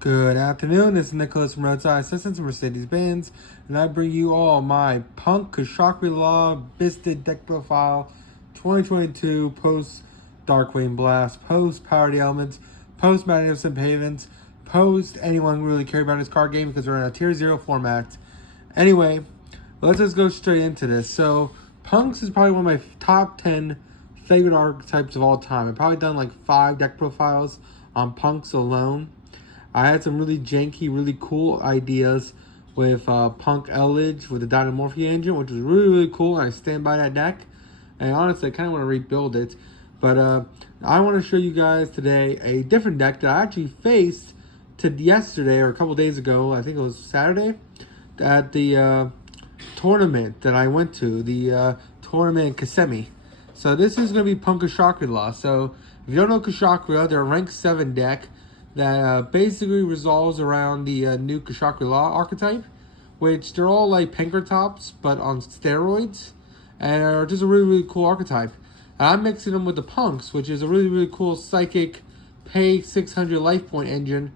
Good afternoon, this is Nicholas from Roadside Assistance Mercedes-Benz, and I bring you all my P.U.N.K Kashtira Bystial deck profile 2022 post Darkwing Blast, post Power Elements, post Magnificent Pavements, post anyone really care about his card game because we're in a tier 0 format. Anyway, let's just go straight into this. So, P.U.N.K is probably one of my top 10 favorite archetypes of all time. I've probably done like 5 deck profiles on P.U.N.Ks alone. I had some really janky, really cool ideas with P.U.N.K Eldritch with the Dynamorphy engine, which was really, really cool. And I stand by that deck. And honestly, I kind of want to rebuild it. But I want to show you guys today a different deck that I actually faced yesterday or a couple days ago. I think it was Saturday at the tournament that I went to, the tournament in Kissimmee. So this is going to be P.U.N.K Kashtira. So if you don't know Kashtira, they're a rank 7 deck that basically resolves around the new Kashtira archetype, which they're all like Pinkertops, but on steroids, and are just a really, really cool archetype. And I'm mixing them with the P.U.N.Ks, which is a really, really cool psychic pay 600 life point engine.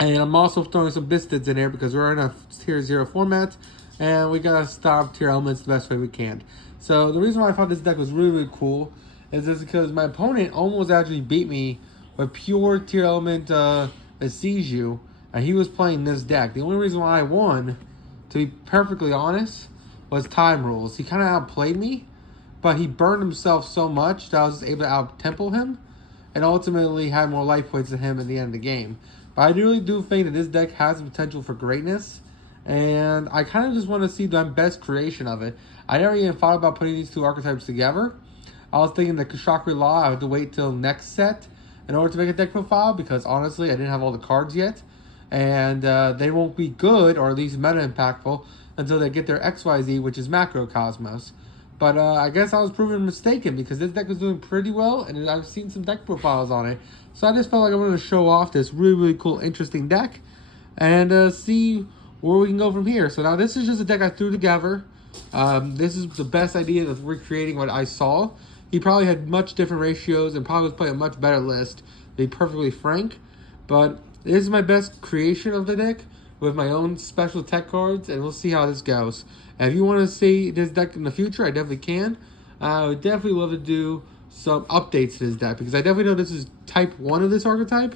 And I'm also throwing some Bystials in there because we're in a tier 0 format, and we gotta stop tier elements the best way we can. So the reason why I thought this deck was really, really cool is just because my opponent almost actually beat me with pure tier element Asiiju, and he was playing this deck. The only reason why I won, to be perfectly honest, was time rules. He kind of outplayed me, but he burned himself so much that I was able to out-tempo him, and ultimately had more life points than him at the end of the game. But I really do think that this deck has the potential for greatness, and I kind of just want to see the best creation of it. I never even thought about putting these two archetypes together. I was thinking that Kashtira I would have to wait till next set in order to make a deck profile, because honestly I didn't have all the cards yet, and they won't be good, or at least meta impactful, until they get their XYZ, which is Macrocosmos. But I guess I was proven mistaken, because this deck was doing pretty well, and I've seen some deck profiles on it. So I just felt like I wanted to show off this really, really cool, interesting deck, and see where we can go from here. So now this is just a deck I threw together. This is the best idea of recreating what I saw. He probably had much different ratios and probably was playing a much better list, to be perfectly frank. But this is my best creation of the deck with my own special tech cards, and we'll see how this goes. And if you want to see this deck in the future, I definitely can. I would definitely love to do some updates to this deck, because I definitely know this is type 1 of this archetype.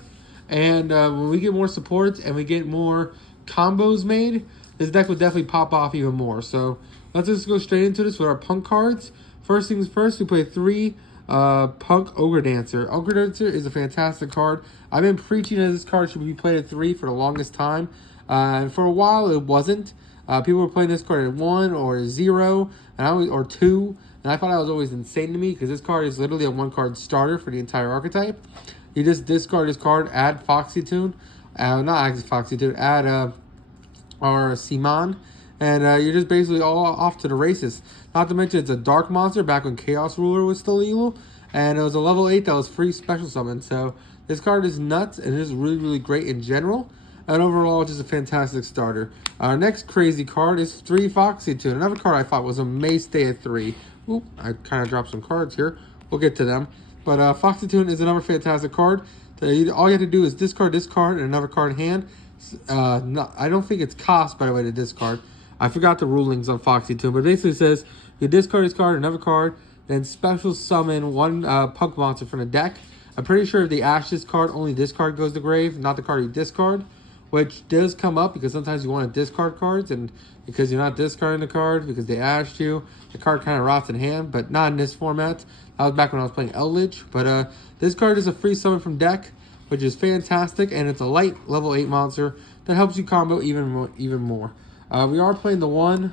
And when we get more supports and we get more combos made, this deck will definitely pop off even more. So let's just go straight into this with our P.U.N.K cards. First things first, we play 3 P.U.N.K Ogre Dancer. Ogre Dancer is a fantastic card. I've been preaching that this card should be played at 3 for the longest time. And for a while, it wasn't. People were playing this card at 1 or 0 or 2. And I thought that was always insane to me, because this card is literally a 1-card starter for the entire archetype. You just discard this card, add Foxy Tune. Not actually Foxy Tune, add our Simon. And you're just basically all off to the races. Not to mention, it's a dark monster back when Chaos Ruler was still evil. And it was a level 8 that was free special summon. So this card is nuts, and it is really, really great in general. And overall, just a fantastic starter. Our next crazy card is 3 Foxy Tune. Another card I thought was a mainstay at 3. Oop, I kind of dropped some cards here. We'll get to them. But Foxy Tune is another fantastic card. All you have to do is discard this card and another card in hand. I don't think it's cost, by the way, to discard. I forgot the rulings on Foxy Tune, but basically it says you discard this card, another card, then special summon 1 P.U.N.K monster from the deck. I'm pretty sure if they ash this card, only this card goes to grave, not the card you discard, which does come up because sometimes you want to discard cards, and because you're not discarding the card because they ashed you, the card kind of rots in hand, but not in this format. That was back when I was playing Eldritch, but this card is a free summon from deck, which is fantastic, and it's a light level 8 monster that helps you combo even more. We are playing the 1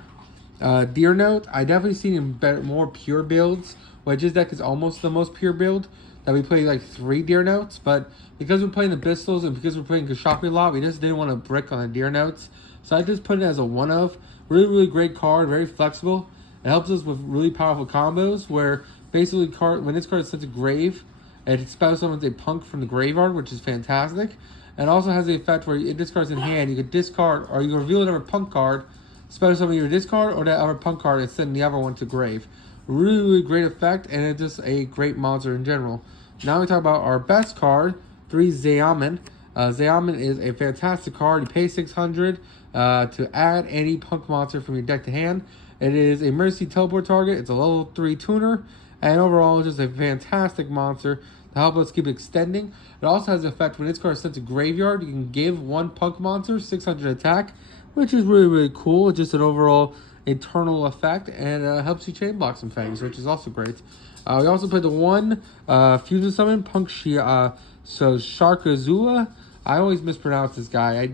Deer Note. I definitely seen in more pure builds, which this deck is almost the most pure build, that we play like 3 Deer Notes. But because we're playing the Bystials and because we're playing Kashtira, we just didn't want to brick on the Deer Notes. So I just put it as a 1 of. Really, really great card, very flexible. It helps us with really powerful combos where basically when this card is sent to grave, it special summons a P.U.N.K from the graveyard, which is fantastic. And also has the effect where it discards in hand. You could discard, or you can reveal another P.U.N.K card, special summon your discard, or that other P.U.N.K card and send the other one to grave. Really, really great effect, and it's just a great monster in general. Now we talk about our best card, 3 Zeaman. Zeoman is a fantastic card. You pay 600 to add any punk monster from your deck to hand. It is a Mercy teleport target. It's a level 3 tuner. And overall, it's just a fantastic monster to help us keep extending. It also has the effect when its card is sent to graveyard, you can give one punk monster 600 attack, which is really, really cool. It's just an overall eternal effect, and helps you chain block some things, which is also great. We also played the one fusion summon, Sharkazula. I always mispronounce this guy.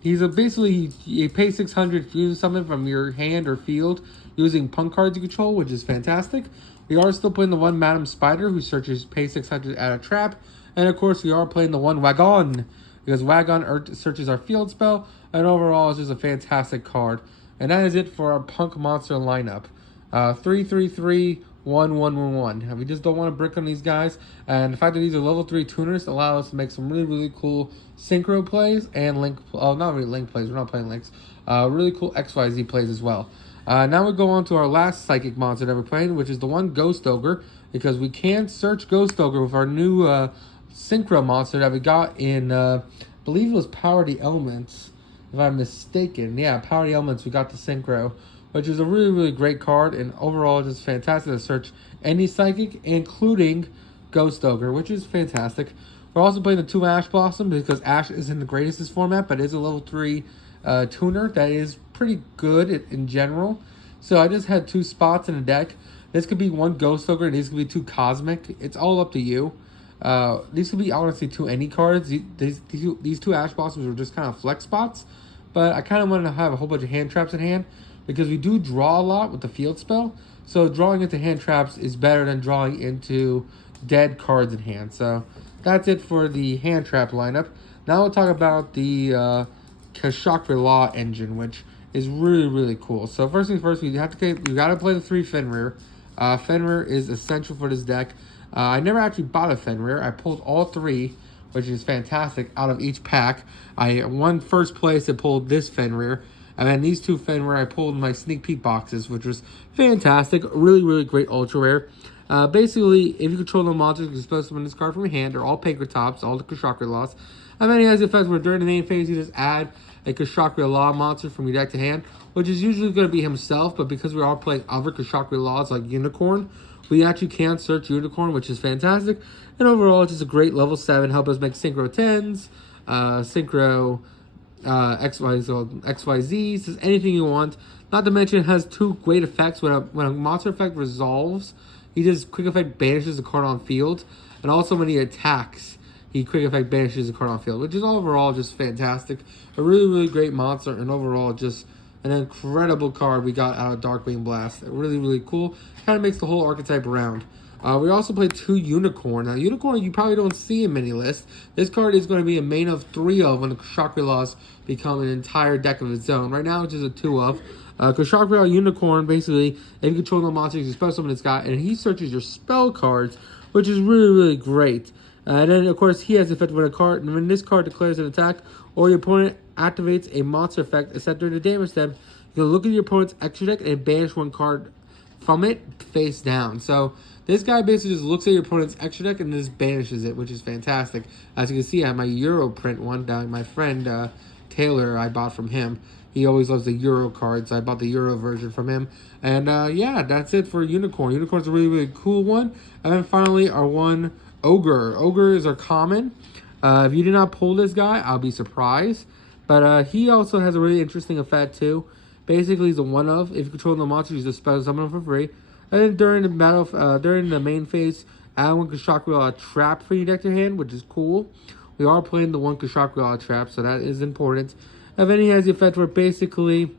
He's basically, you pay 600 fusion summon from your hand or field using punk cards you control, which is fantastic. We are still playing the one Madam Spider, who searches pay 600 at a trap. And of course, we are playing the one Wagon, because Wagon searches our field spell. And overall, it's just a fantastic card. And that is it for our punk monster lineup. 3-3-3, 1-1-1-1. We just don't want to brick on these guys. And the fact that these are level 3 tuners allow us to make some really, really cool synchro plays and link. Oh, not really link plays. We're not playing links. Really cool XYZ plays as well. Now we go on to our last psychic monster that we're playing, which is the one Ghost Ogre, because we can search Ghost Ogre with our new synchro monster that we got in, I believe it was Power the Elements, if I'm mistaken. Yeah, Power the Elements, we got the synchro, which is a really, really great card, and overall just fantastic to search any psychic, including Ghost Ogre, which is fantastic. We're also playing the 2 Ash Blossom, because Ash isn't the greatest in this format, but it is a level 3 tuner that is pretty good in general. So I just had 2 spots in the deck. This could be 1 Ghost Ogre, and these could be 2 Cosmic. It's all up to you. These could be honestly 2 any cards. These 2 Ash Blossoms are just kind of flex spots, but I kind of wanted to have a whole bunch of hand traps in hand, because we do draw a lot with the field spell. So drawing into hand traps is better than drawing into dead cards in hand. So that's it for the hand trap lineup. Now we'll talk about the Kashtira Law engine, which is really, really cool. So first things first, we got to play the 3 Fenrir. Fenrir is essential for this deck. I never actually bought a Fenrir. I pulled all 3, which is fantastic, out of each pack. I won first place and pulled this Fenrir. And then these 2 Fenrir I pulled in my sneak peek boxes, which was fantastic. Really, really great ultra rare. Basically, if you control the monsters, you can supposed to summon this card from your hand. They're all Pankratops, all the Kashtira Laws. And then he has the effect where during the main phase, you just add a Kashtira Law monster from your deck to hand, which is usually going to be himself, but because we are playing other Kashtira Laws like Unicorn, we actually can search Unicorn, which is fantastic. And overall, it's just a great level 7, help us make Synchro 10s, Synchro XYZs, just anything you want. Not to mention, it has 2 great effects. When a monster effect resolves, he just quick effect banishes a card on field, and also when he attacks, he quick effect banishes a card on field, which is overall just fantastic. A really, really great monster, and overall just an incredible card we got out of Darkwing Blast. Really, really cool. Kind of makes the whole archetype round. We also played 2 Unicorn. Now, Unicorn you probably don't see in many lists. This card is going to be a main of 3 of when the Kashtira Laws become an entire deck of its own. Right now, it's just a 2 of. Kashtira Unicorn, basically, if you control the monsters, you spell summon this guy, and he searches your spell cards, which is really, really great. And then, of course, he has the effect when this card declares an attack, or your opponent activates a monster effect, except during the damage step, you can look at your opponent's extra deck and banish 1 card from it face down. So this guy basically just looks at your opponent's extra deck and just banishes it, which is fantastic. As you can see, I have my Euro print one down. My friend Taylor, I bought from him. He always loves the Euro cards. So I bought the Euro version from him. And yeah, that's it for Unicorn. Unicorn's a really, really cool one. And then finally, our one Ogre. Ogre is our common. If you did not pull this guy, I'll be surprised. But he also has a really interesting effect too. Basically, he's a one-of. If you control the monster, you just spell summon him for free. And then during the battle, during the main phase, add 1 Kashtira trap for your deck to hand, which is cool. We are playing the 1 Kashtira trap, so that is important. And then he has the effect where basically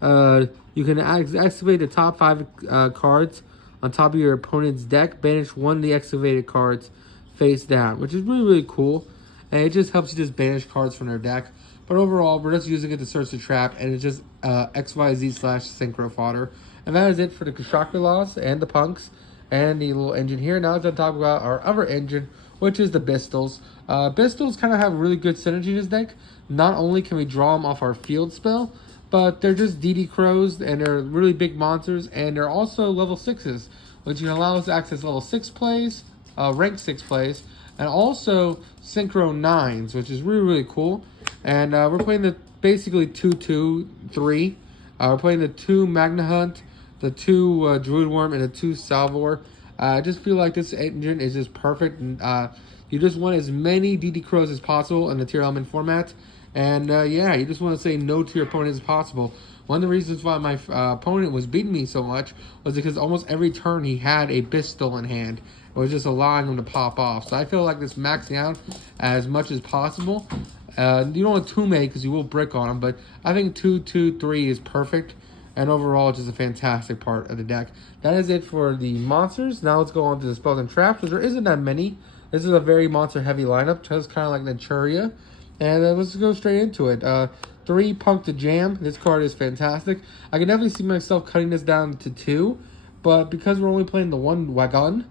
you can activate the top 5 cards on top of your opponent's deck, banish 1 of the activated cards face down, which is really, really cool. And it just helps you just banish cards from their deck. But overall, we're just using it to search the trap, and it's just XYZ/synchro fodder. And that is it for the Kashtira Laws and the punks and the little engine here. Now let's talk about our other engine, which is the Bystials. Bystials kind of have really good synergy in this deck. Not only can we draw them off our field spell, but they're just DD Crows, and they're really big monsters, and they're also level 6s, which can allow us to access level 6 plays, rank 6 plays, and also Synchro 9s, which is really, really cool. And we're playing the basically 2-2-3. We're playing the 2 Magna Hunt, the 2 Druid Worm, and the 2 Salvor. I just feel like this engine is just perfect. And, you just want as many DD Crows as possible in the tier element format. And yeah, you just want to say no to your opponent as possible. One of the reasons why my opponent was beating me so much was because almost every turn he had a Bystial in hand. It was just allowing him to pop off. So I feel like this maxing out as much as possible. You don't want too many because you will brick on them, but I think 2-2-3 is perfect. And overall, it's just a fantastic part of the deck. That is it for the monsters. Now let's go on to the spells and traps, because there isn't that many. This is a very monster-heavy lineup, just kind of like Naturia. And let's go straight into it. 3 Punk to Jam. This card is fantastic. I can definitely see myself cutting this down to 2, but because we're only playing the 1 Wagon,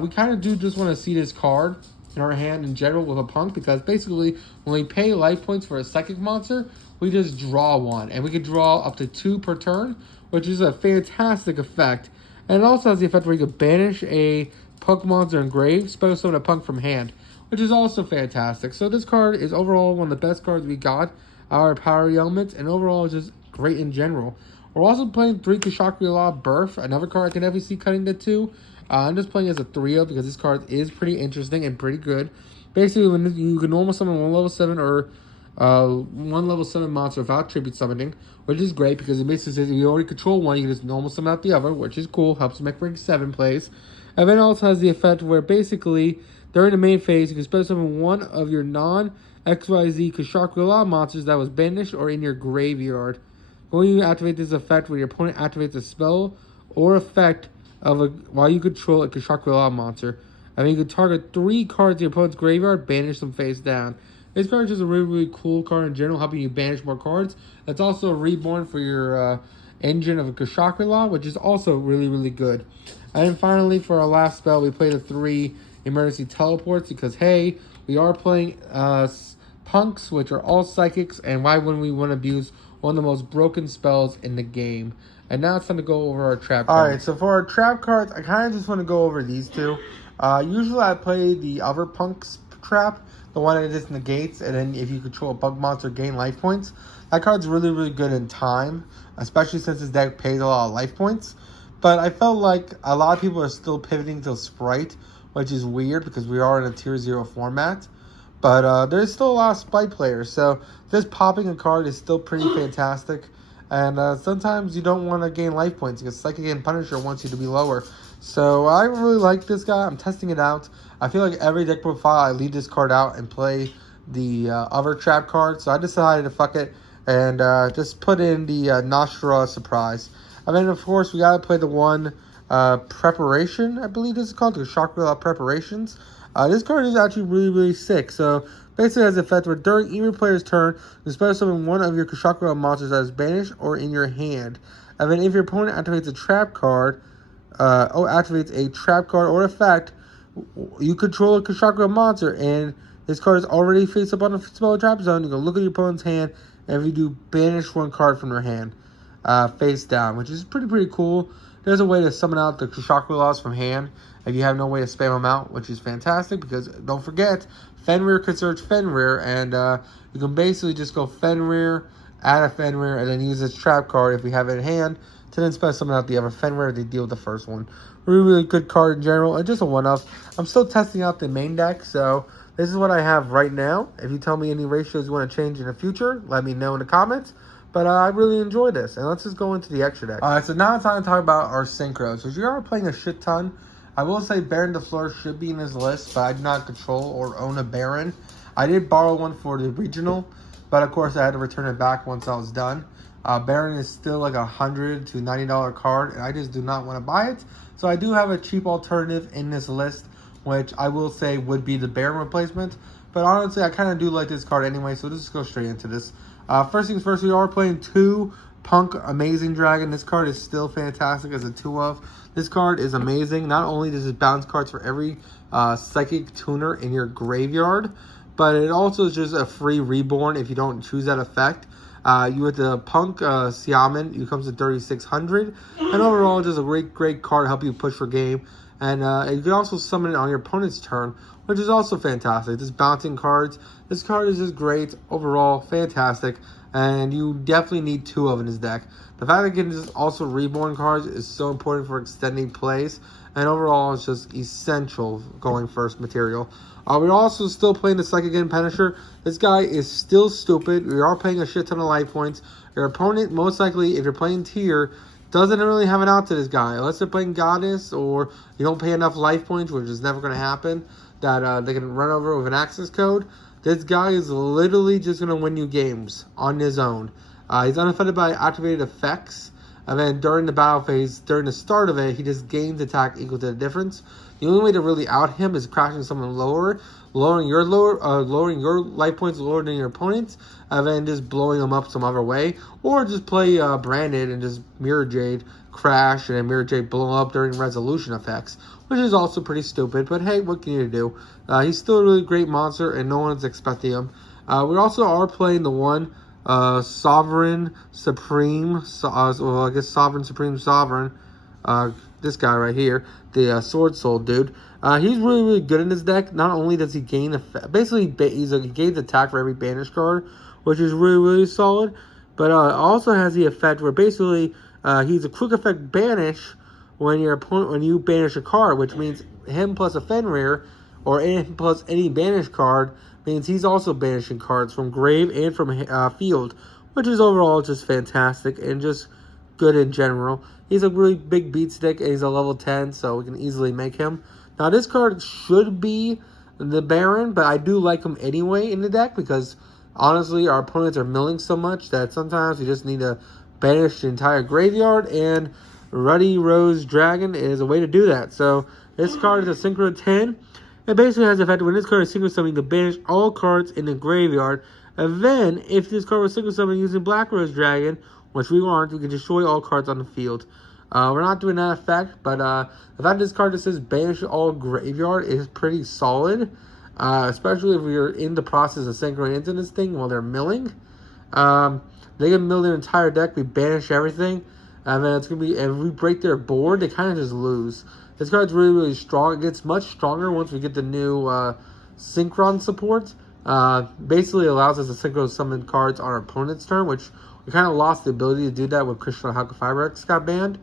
we kind of do just want to see this card in our hand in general with a Punk, because basically when we pay life points for a psychic monster, we just draw 1, and we can draw up to 2 per turn, which is a fantastic effect. And it also has the effect where you can banish a Punk monster in grave, special summon a Punk from hand, which is also fantastic. So this card is overall one of the best cards we got, our power elements, and overall is just great in general. We're also playing 3 Kashtira Birth, another card I can definitely see cutting to 2. I'm just playing as a 3-0 because this card is pretty interesting and pretty good. Basically, when you can normal summon 1 level 7 or 1 level 7 monster without tribute summoning, which is great because it basically says if you already control one, you can just normal summon out the other, which is cool, helps make rank 7 plays. And then it also has the effect where basically during the main phase, you can special summon one of your non-XYZ Kashtira monsters that was banished or in your graveyard. When you activate this effect, when your opponent activates a spell or effect while you control a Kashtira monster, I mean, you can target 3 cards in your opponent's graveyard, banish them face down. This card is just a really, really cool card in general, helping you banish more cards. That's also a reborn for your engine of a Kashtira, which is also really, really good. And then finally, for our last spell, we played the 3 emergency teleports because, hey, we are playing Punks, which are all psychics, and why wouldn't we want to abuse one of the most broken spells in the game? And now it's time to go over our trap cards. Alright, so for our trap cards, I kind of just want to go over these 2. Usually I play the other Punks trap, the one that just negates, and then if you control a bug monster, gain life points. That card's really, really good in time, especially since this deck pays a lot of life points. But I felt like a lot of people are still pivoting to Sprite, which is weird because we are in a tier 0 format. But there's still a lot of Sprite players, so just popping a card is still pretty fantastic. And sometimes you don't want to gain life points because Psychic and Punisher wants you to be lower. So I really like this guy. I'm testing it out. I feel like every deck profile I leave this card out and play the other trap card. So I decided to fuck it and just put in the Nostra Surprise. And then of course we gotta play the 1 Preparation, I believe this is called, the Kashtira Preparations. This card is actually really, really sick. So basically has the effect where during either player's turn, you special summon one of your Kashtira monsters that is banished or in your hand. And then if your opponent activates a trap card, or effect, you control a Kashtira monster, and this card is already face up on the spell trap zone. You can look at your opponent's hand, and if you do, banish 1 card from their hand, face down, which is pretty cool. There's a way to summon out the Kashtira from hand if you have no way to spam them out, which is fantastic because don't forget, Fenrir can search Fenrir, and you can basically just go Fenrir, add a Fenrir, and then use this trap card if we have it in hand to then special summon out the other Fenrir to deal with the first one. Really, really good card in general, and just a one-off. I'm still testing out the main deck, so this is what I have right now. If you tell me any ratios you want to change in the future, let me know in the comments. But I really enjoy this, and let's just go into the extra deck. Alright, so now it's time to talk about our synchros. So if you are playing a shit ton, I will say Baron de Fleur should be in this list, but I do not control or own a Baron. I did borrow one for the regional, but of course I had to return it back once I was done. Baron is still like $100 to $90 card, and I just do not want to buy it. So I do have a cheap alternative in this list, which I will say would be the Baron replacement. But honestly, I kind of do like this card anyway, so let's just go straight into this. First things first, we are playing 2 Punk Amazing Dragon. This card is still fantastic as a 2-of. This card is amazing. Not only does it bounce cards for every Psychic Tuner in your graveyard, but it also is just a free reborn if you don't choose that effect. You with the Punk Siamen, it comes to 3,600. And overall, just a great card to help you push for game. And you can also summon it on your opponent's turn which is also fantastic. Just bouncing cards. This card is just great. Overall, fantastic. And you definitely need 2 of in his deck. The fact that it can just also reborn cards is so important for extending plays. And overall, it's just essential going first material. We're also still playing the Psychic Again Punisher. This guy is still stupid. We are paying a shit ton of life points. Your opponent, most likely, if you're playing tier, doesn't really have an out to this guy. Unless they're playing Goddess or you don't pay enough life points, which is never going to happen, that they can run over with an access code. This guy is literally just going to win you games on his own. He's unaffected by activated effects. And then during the battle phase, during the start of it, he just gains attack equal to the difference. The only way to really out him is crashing someone lower, lowering your life points lower than your opponent's, and then just blowing them up some other way. Or just play Branded and just Mirror Jade, crash, and then Mirror Jade blow up during resolution effects, which is also pretty stupid. But hey, what can you do? He's still a really great monster, and no one's expecting him. We also are playing the one Sovereign Supreme, Sovereign Supreme Sovereign. This guy right here, the Sword Soul dude. He's really good in this deck. Not only does he gain he gains attack for every banish card, which is really solid, but also has the effect where basically he's a quick effect banish when you banish a card, which means him plus a Fenrir or him plus any banish card means he's also banishing cards from grave and from field, which is overall just fantastic and just good in general. He's a really big beat stick, and he's a level 10, so we can easily make him. Now, this card should be the Baron, but I do like him anyway in the deck because, honestly, our opponents are milling so much that sometimes we just need to banish the entire graveyard, and Ruddy Rose Dragon is a way to do that. So, this card is a Synchro 10. It basically has the effect when this card is Synchro Summoning to banish all cards in the graveyard. And then, if this card was Synchro Summoning using Black Rose Dragon, which we aren't, we can destroy all cards on the field. We're not doing that effect, but the fact this card that says banish all graveyard is pretty solid. Especially if we're in the process of synchroing into this thing while they're milling. They can mill their entire deck, we banish everything, and then it's going to be, if we break their board, they kind of just lose. This card's really strong. It gets much stronger once we get the new Synchron support. Basically allows us to synchro summon cards on our opponent's turn, which we kind of lost the ability to do that when Kashtira Firex got banned.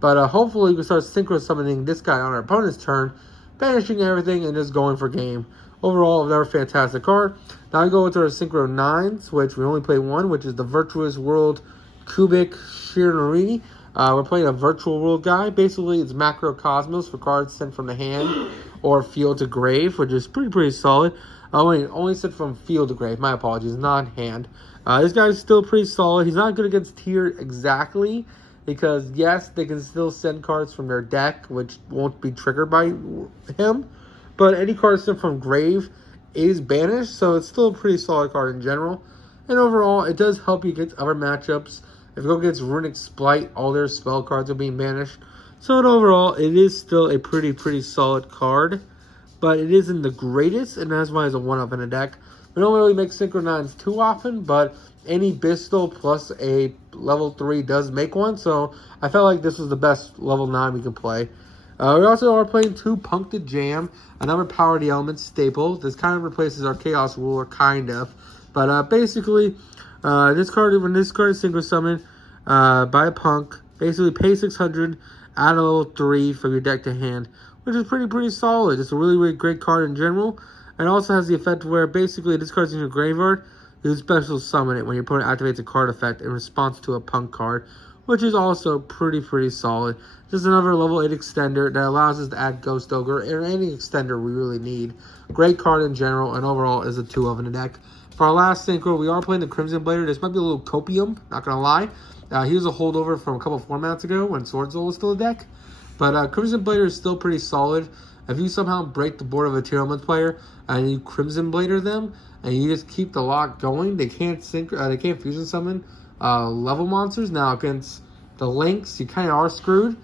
But hopefully we can start synchro summoning this guy on our opponent's turn, banishing everything and just going for game. Overall, another fantastic card. Now we go into our Synchro 9s, which we only play one, which is the Virtuous World Cubic Shirnarini. We're playing a Virtual World guy. Basically, it's Macro Cosmos for cards sent from the hand or field to grave, which is pretty solid. Only sent from field to grave. My apologies, not hand. This guy's still pretty solid. He's not good against tier exactly, because yes, they can still send cards from their deck, which won't be triggered by him. But any card sent from grave is banished, so it's still a pretty solid card in general. And overall, it does help you against other matchups. If you go against Runic Splight, all their spell cards are being banished. So overall, it is still a pretty solid card. But it isn't the greatest, and that's why it's a 1-up in a deck. We don't really make Synchro 9s too often, but any Bystial plus a level 3 does make one. So I felt like this was the best level 9 we could play. We also are playing 2 P.U.N.K to Jam, another Power the Elements staple. This kind of replaces our Chaos Ruler, kind of. But basically, when this card is Synchro Summoned by a P.U.N.K, basically pay 600, add a level 3 from your deck to hand, which is pretty solid. It's a really great card in general. And also has the effect where basically this card's in your graveyard, you special summon it when your opponent activates a card effect in response to a P.U.N.K card, which is also pretty solid. Just another level 8 extender that allows us to add Ghost Ogre or any extender we really need. Great card in general, and overall is a 2-of in the deck. For our last synchro, we are playing the Crimson Blader. This might be a little copium, not gonna lie. He was a holdover from a couple formats ago when Sword Soul was still a deck. But Crimson Blader is still pretty solid. If you somehow break the board of a tier 1 player and you Crimson Blader them and you just keep the lock going, they can't fusion summon level monsters. Now against the Lynx, you kind of are screwed.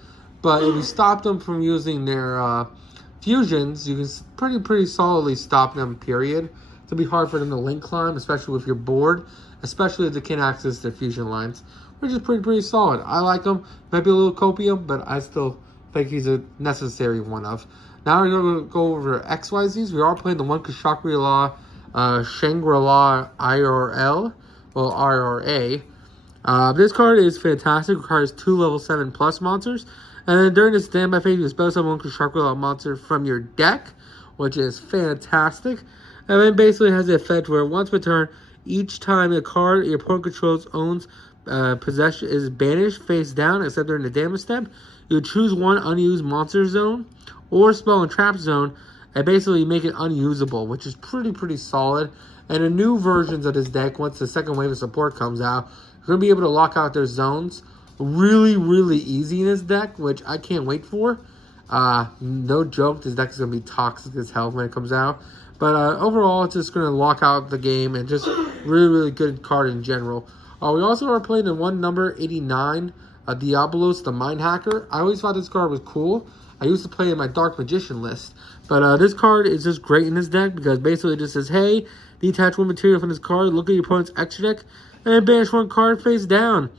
But if you stop them from using their fusions, you can pretty solidly stop them, period. It'll be hard for them to link climb, especially with your board, especially if they can't access their fusion lines, which is pretty solid. I like him. Might be a little copium, but I still think he's a necessary 1-of. Now we're going to go over XYZs. We are playing the one Shangri-La IRL, well, IRA. This card is fantastic. Requires 2 level 7 plus monsters. And then during the standby phase, you spell summon one Shangri-La monster from your deck, which is fantastic. And then basically has the effect where once per turn, each time a card your opponent controls owns possession is banished face down, except during the damage step, you choose one unused monster zone or spell and trap zone and basically make it unusable, which is pretty solid. And the new versions of this deck, once the second wave of support comes out, you're going to be able to lock out their zones really easy in this deck, which I can't wait for. No joke, this deck is going to be toxic as hell when it comes out. But overall, it's just going to lock out the game and just really good card in general. We also are playing the one number 89, Diabolos, the Mind Hacker. I always thought this card was cool. I used to play in my Dark Magician list. But this card is just great in this deck because basically it just says, hey, detach one material from this card, look at your opponent's extra deck, and then banish one card face down.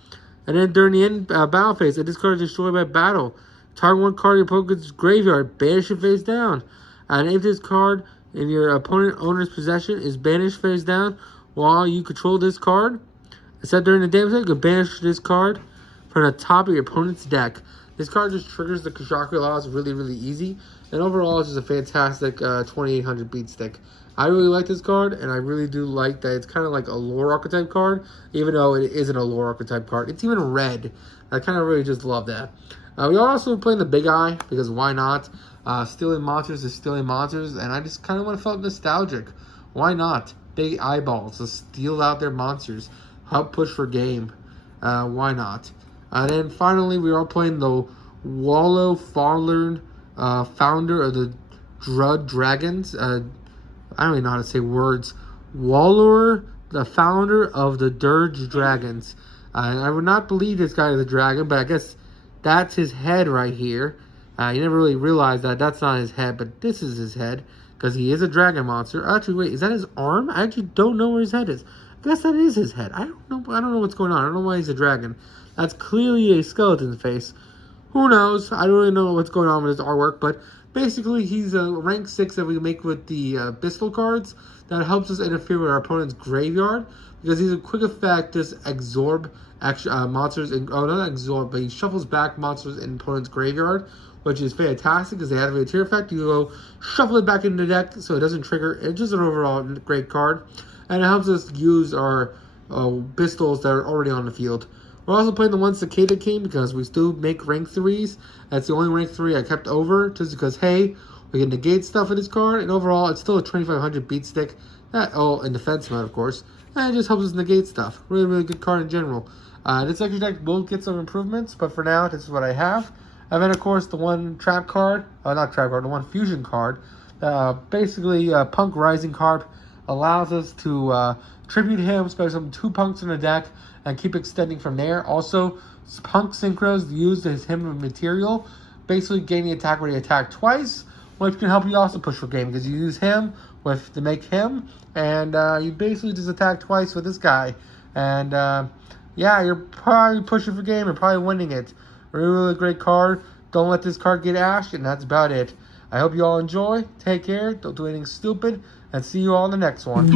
And then during the end battle phase, if this card is destroyed by battle, target one card in your opponent's graveyard, banish it face down. And if this card in your opponent owner's possession is banished face down while you control this card, except during the damage phase, you can banish this card from the top of your opponent's deck. This card just triggers the Shangri-Las really easy. And overall, it's just a fantastic 2800 beat stick. I really like this card, and I really do like that it's kind of like a lore archetype card, even though it isn't a lore archetype card. It's even red. I kind of really just love that. We are also playing the Big Eye, because why not? Stealing monsters is stealing monsters, and I just kind of want to feel nostalgic. Why not? Big eyeballs to steal out their monsters. Help push for game. Why not? And then finally, we are playing the Wallow Fallen, founder of the Drud Dragons. I don't even know how to say words. Wallower, the founder of the Dirge Dragons. I would not believe this guy is a dragon, but I guess that's his head right here. You never really realized that that's not his head, but this is his head because he is a dragon monster. Actually, wait, is that his arm? I actually don't know where his head is. I guess that is his head. I don't know. I don't know what's going on. I don't know why he's a dragon. That's clearly a skeleton face. Who knows? I don't really know what's going on with his artwork, but basically he's a rank 6 that we make with the Bystial cards that helps us interfere with our opponent's graveyard because he's a quick effect, just absorb monsters, not absorb, but he shuffles back monsters in opponent's graveyard, which is fantastic because they have a tier effect. You go shuffle it back into the deck so it doesn't trigger. It's just an overall great card, and it helps us use our Bystials that are already on the field. We're also playing the one Cicada King because we still make rank 3s. That's the only rank 3 I kept over just because, hey, we can negate stuff in this card. And overall, it's still a 2500 beat stick. In defense mode, of course. And it just helps us negate stuff. Really good card in general. This extra deck will get some improvements, but for now, this is what I have. And then, of course, the one trap card. Not trap card, the one fusion card. Basically, P.U.N.K Rising card allows us to tribute him, spend some 2 punks in the deck, and keep extending from there. Also, P.U.N.K synchros used as him material, basically gaining attack when he attacked twice, which can help you also push for game because you use him to make him, and you basically just attack twice with this guy. And yeah, you're probably pushing for game and probably winning it. Really great card. Don't let this card get ashed, and that's about it. I hope you all enjoy. Take care. Don't do anything stupid, and see you all in the next one.